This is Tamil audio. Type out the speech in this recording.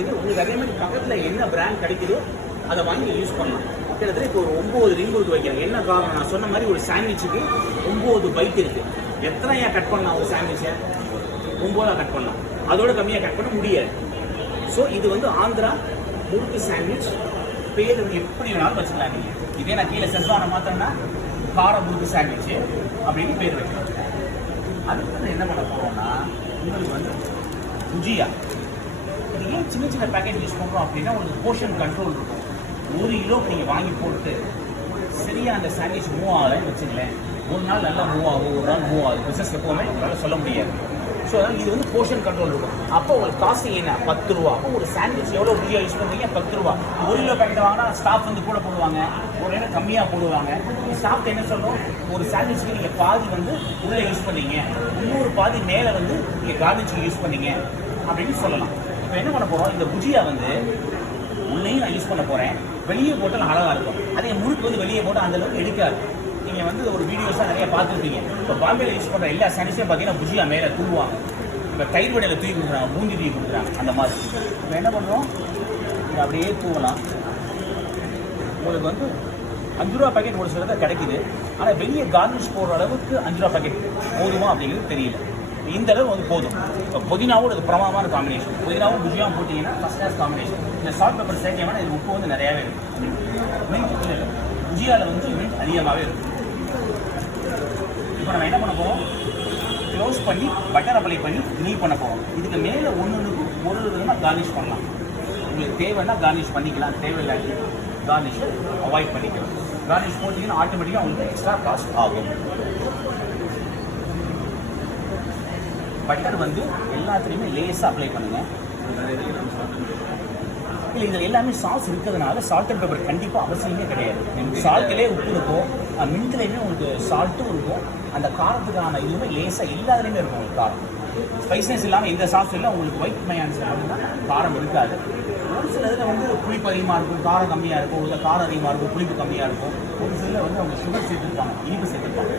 கிடைக்குது. உங்களுக்கு அதே மாதிரி பக்கத்தில் என்ன பிராண்ட் கிடைக்குதோ அதை வாங்கி யூஸ் பண்ணலாம். கிட்டத்தட்ட இப்போ ஒரு 9 ரிங் ரூட் வைக்கிறேன். என்ன காரணம்? நான் சொன்ன மாதிரி ஒரு சாண்ட்விச்சுக்கு 9 பைட் இருக்குது. எத்தனையா கட் பண்ணலாம் ஒரு சாண்ட்விச்சை? 9 கட் பண்ணலாம். அதோட கம்மியாக கட் பண்ண முடியாது. ஸோ இது வந்து ஆந்திரா முறுக்கு சாண்ட்விச். பேர் எப்படி வேணாலும் வச்சுக்கலாம். நீங்கள் இதே நான் கீழே செஸ்வானை மாத்திரம்னா கார முறுக்கு சாண்ட்விச்சு அப்படின்னு பேர் வைக்கலாம். அதுக்கு என்ன பண்ண போகிறோம்னா உங்களுக்கு வந்து புஜியா. இது ஏன் சின்ன சின்ன பேக்கெட் யூஸ் பண்ணுறோம் அப்படின்னா உங்களுக்கு போர்ஷன் கண்ட்ரோல் இருக்கும். 1 கிலோக்கு நீங்கள் வாங்கி போட்டு சரியாக அந்த சாண்ட்விச் மூவ் ஆகலைன்னு வச்சுங்களேன், ஒரு நாள் நல்லா மூவ் ஆகும், ஒரு நாள் மூவ் ஆகுது. பிஸ்னஸ் எப்போவுமே உங்களால் சொல்ல முடியாது. ஸோ அதனால் இது வந்து போர்ஷன் கண்ட்ரோல் இருக்கும். அப்போ உங்களுக்கு காசு என்ன? 10 ரூபா. அப்போ ஒரு சாண்ட்விச் எவ்வளோ புஜியா யூஸ் பண்ணுறீங்க? 10 ரூபா. 1 கிலோ பேக்கெட் வாங்கினா ஸ்டாஃப் வந்து கூட போடுவாங்க, ஒரு நேரம் கம்மியாக போடுவாங்க. ஸ்டாஃப் என்ன சொல்கிறோம்? ஒரு சாண்ட்விச்சுக்கு நீங்கள் பாதி வந்து உள்ளே யூஸ் பண்ணீங்க, இன்னொரு பாதி மேலே வந்து நீங்கள் கார்னிச்சுக்கு யூஸ் பண்ணீங்க அப்படின்னு சொல்லலாம். இப்போ என்ன பண்ண போகிறோம்? இந்த புஜியா வந்து உள்ளேயும் நான் யூஸ் பண்ண போகிறேன், வெளியே போட்டால் அழகாக இருக்கும். அதே முறுக்கு வந்து வெளியே போட்டால் அந்தளவுக்கு எடுக்காது. நீங்கள் வந்து ஒரு வீடியோஸாக நிறைய பார்த்துருப்பீங்க. இப்போ பாம்பேயில் யூஸ் பண்ணுற எல்லா சாண்ட்விச்சும் பார்த்தீங்கன்னா புஜியா மேலே தூங்குவாங்க. இப்போ தயிர் வடையில் தூக்கி கொடுக்குறாங்க, பூந்தி தூக்கி கொடுக்குறாங்க, அந்த மாதிரி. இப்போ என்ன பண்ணுறோம்? இதை அப்படியே தூவலாம். உங்களுக்கு வந்து 5 ரூபா பேக்கெட் ஒரு சிலதை கிடைக்குது. ஆனால் வெளியே கார்னிஷ் போடுற அளவுக்கு 5 ரூபா பேக்கெட் போதுமா அப்படிங்கிறது தெரியல. இந்த அளவு வந்து போதும். இப்போ புதினாவும் அது பிரமாதமான காம்பினேஷன். புதினாவும் புஜியாவும் போட்டிங்கன்னா ஃபஸ்ட் கிளாஸ் காம்பினேஷன். இந்த சால்ட் பெப்பர் சேர்க்க வேணால் இது உப்பு வந்து நிறையாவே இருக்கும். மின்ட் இல்லை, புஜியாவில் வந்து மின்ட் அதிகமாகவே இருக்கும். இப்போ நம்ம என்ன பண்ண போகிறோம்? க்ளோஸ் பண்ணி பட்டர் அப்ளை பண்ணி நீல் பண்ண போகிறோம். இதுக்கு மேலே ஒன்றுக்கு ஒரு விதமாக கார்னிஷ் பண்ணலாம். உங்களுக்கு தேவைன்னா கார்னிஷ் பண்ணிக்கலாம், தேவையில்லாட்டி கார்னிஷ் அவாய்ட் பண்ணிக்கலாம். கார்னிஷ் போட்டிங்கன்னா ஆட்டோமேட்டிக்காக உங்களுக்கு எக்ஸ்ட்ரா காஸ்ட் ஆகும். பட்டர் வந்து எல்லாத்துலேயுமே லேஸாக அப்ளை பண்ணுங்கள். இல்லை இதில் எல்லாமே சாஸ் இருக்கிறதுனால சால்ட் அண்ட் பெப்பர் கண்டிப்பாக அவசியமே கிடையாது. சால்ட்டிலே உப்பு இருக்கும், மின்ட்லேயுமே உங்களுக்கு சால்ட்டும் இருக்கும். அந்த காரத்துக்கான இதுவுமே லேஸாக எல்லாத்துலேயுமே இருக்கும். உங்களுக்கு காரம் ஸ்பைஸ்னஸ் இல்லாமல் எந்த சாஸ் இல்லை. உங்களுக்கு ஒயிட் மயான்ஸ் பார்த்தீங்கன்னா காரம் இருக்காது. ஒரு சில இதில் வந்து புளிப்பு அதிகமாக இருக்கும், காரம் கம்மியாக இருக்கும். ஒரு காரம் அதிகமாக இருக்கும், புளிப்பு கம்மியாக இருக்கும். ஒரு சில வந்து அவங்க சுகர் சேர்த்துருப்பாங்க, இனிப்பு சேர்த்துருப்பாங்க.